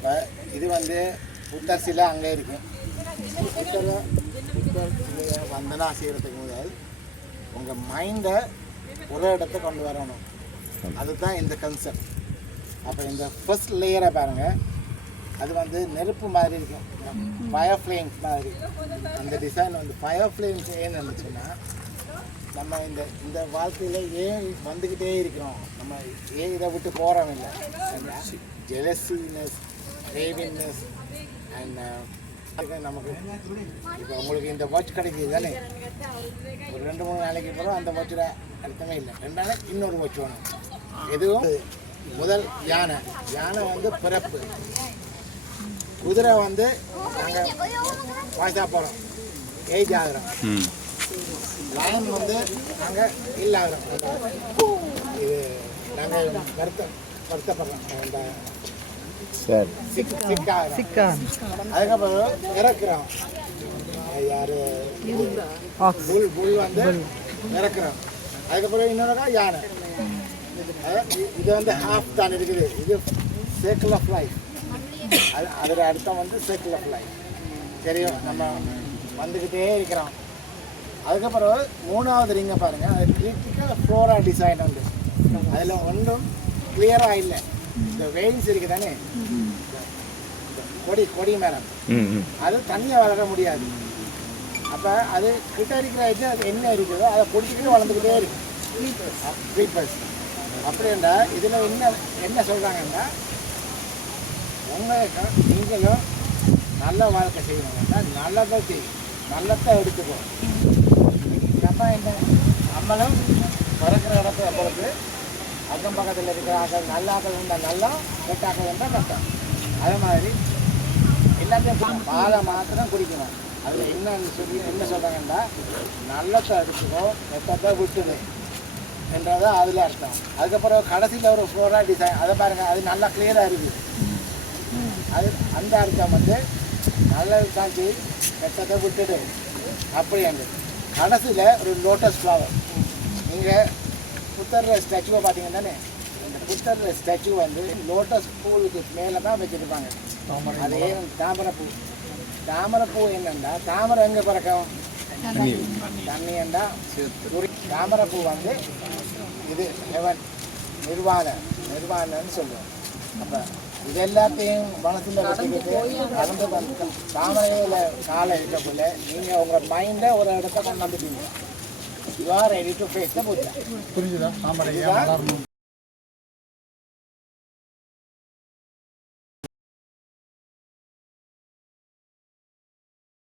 அப்போ இது வந்து புத்தர் சிலை அங்கே இருக்கும். புத்தர் சிலையை வந்தனா செய்கிறதுக்கு முதல் உங்கள் மைண்டை ஒரு இடத்த கொண்டு வரணும். அதுதான் இந்த கன்செப்ட். அப்போ இந்த ஃபர்ஸ்ட் லேயரை பாருங்கள், அது வந்து நெருப்பு மாதிரி இருக்கும், ஃபயர் ஃப்ளேம்ஸ் மாதிரி. அந்த டிசைன் வந்து ஃபயர் ஃப்ளேம்ஸ் ஏன்னு நினச்சுன்னா, நம்ம இந்த இந்த வாழ்க்கையில் ஏன் வந்துக்கிட்டே இருக்கிறோம், நம்ம ஏன் இதை விட்டு போகிறோம் இல்லை, ஜெலசினஸ், கிரேவிங்னஸ் அண்ட் நமக்கு இப்போ உங்களுக்கு இந்த வாட்ச் கிடைக்கிது தானே, ஒரு 2-3 நாளைக்கு பிறகு அந்த வாட்சில் அர்த்தமே இல்லை. 2 நாளைக்கு இன்னொரு வாட்ச் வேணும். எதுவும் முதல் யானை வந்து பிறப்பு, குதிரை வந்து நாங்கள் வாய்ஸாக போகிறோம், ஏஜ் ஆகிறோம். லயன் வந்து நாங்கள் இல்லாகிறோம், இது நாங்கள் வருத்தப்படுறோம், இந்த சிக்காகிறோம். அதுக்கப்புறம் இறக்குறோம், யார் புல் வந்து இறக்குறோம். அதுக்கப்புறம் இன்னொருக்கா யானை. இது வந்து ஹாஃப் தான் இருக்குது. இது சர்க்கிள் ஆஃப் லைஃப். அதோட அர்த்தம் வந்து சர்க்கிள் ஆஃப் லைஃப். தெரியும், நம்ம வந்துக்கிட்டே இருக்கிறோம். அதுக்கப்புறம் 3வது ரிங்கை பாருங்கள், அது கிரிட்டிக்கல் ஃப்ளோரா டிசைன் உண்டு. அதில் ஒன்றும் கிளியராக இல்லை. இந்த வெயின்ஸ் இருக்குது தானே, கொடி மேலே அது தனியாக வளர முடியாது. அப்போ அது கிட்ட இருக்கிற இது அது என்ன இருக்குதோ அதை பிடிச்சிக்கிட்டு வளர்ந்துக்கிட்டே இருக்கு. க்ரீப்பர்ஸ் அப்படின்னா இதில் என்ன சொல்கிறாங்கன்னா, நீங்களும் நல்ல வாழ்க்கை செய்யணுங்கன்னா நல்லதை செய்யும், நல்லத்தை எடுத்துக்கோ. நம்ம என்ன நம்மளும் பிறக்கிற இடத்த பொறுத்து அக்கம் பக்கத்தில் இருக்கிற ஆக்கள் நல்ல ஆக்கள் இருந்தால் நல்லா, கெட்ட ஆக்கள் இருந்தால் கஷ்டம். அதே மாதிரி எல்லாத்தையும் பாலை மாத்திரம் குடிக்கணும். அதில் என்ன சொல்கிறாங்கன்னா, நல்லத்தை எடுத்துக்கோ, கெட்டத்தை விட்டுது என்றதான் அதில் அர்த்தம். அதுக்கப்புறம் கடைசியில் ஒரு ஃப்ளோரா டிசைன், அதை பாருங்கள், அது நல்லா கிளியராக இருக்குது. அது அந்த அர்த்தம் வந்து நல்லது தான் செய், கெட்டதை விட்டுடு அப்படி என்று. கடைசியில் ஒரு லோட்டஸ் ஃப்ளவர். நீங்கள் புத்தர் ஸ்டாச்சுவை பார்த்தீங்க தானே, இந்த புத்தர் ஸ்டாச்சு வந்து லோட்டஸ் பூவுக்கு மேலே தான் வச்சுருப்பாங்க. அது ஏன் தாமரைப்பூ என்னென்னா, தாமரை எங்கே பிறக்கும், தண்ணி என்றா. தாமரைப்பூ வந்து இது ஹெவன், நிர்வாணன்னு சொல்லுவோம். அப்போ இது எல்லாத்தையும் மனசில் வச்சுக்கிட்டு கலந்து வந்து தாமரையில் காலை இருக்கக்குள்ள நீங்கள் உங்கள் மைண்டை ஒரு இடத்த கொண்டு வந்துட்டீங்க. You are ready to face the புத்தா. புரிஞ்சுதா? தாமரை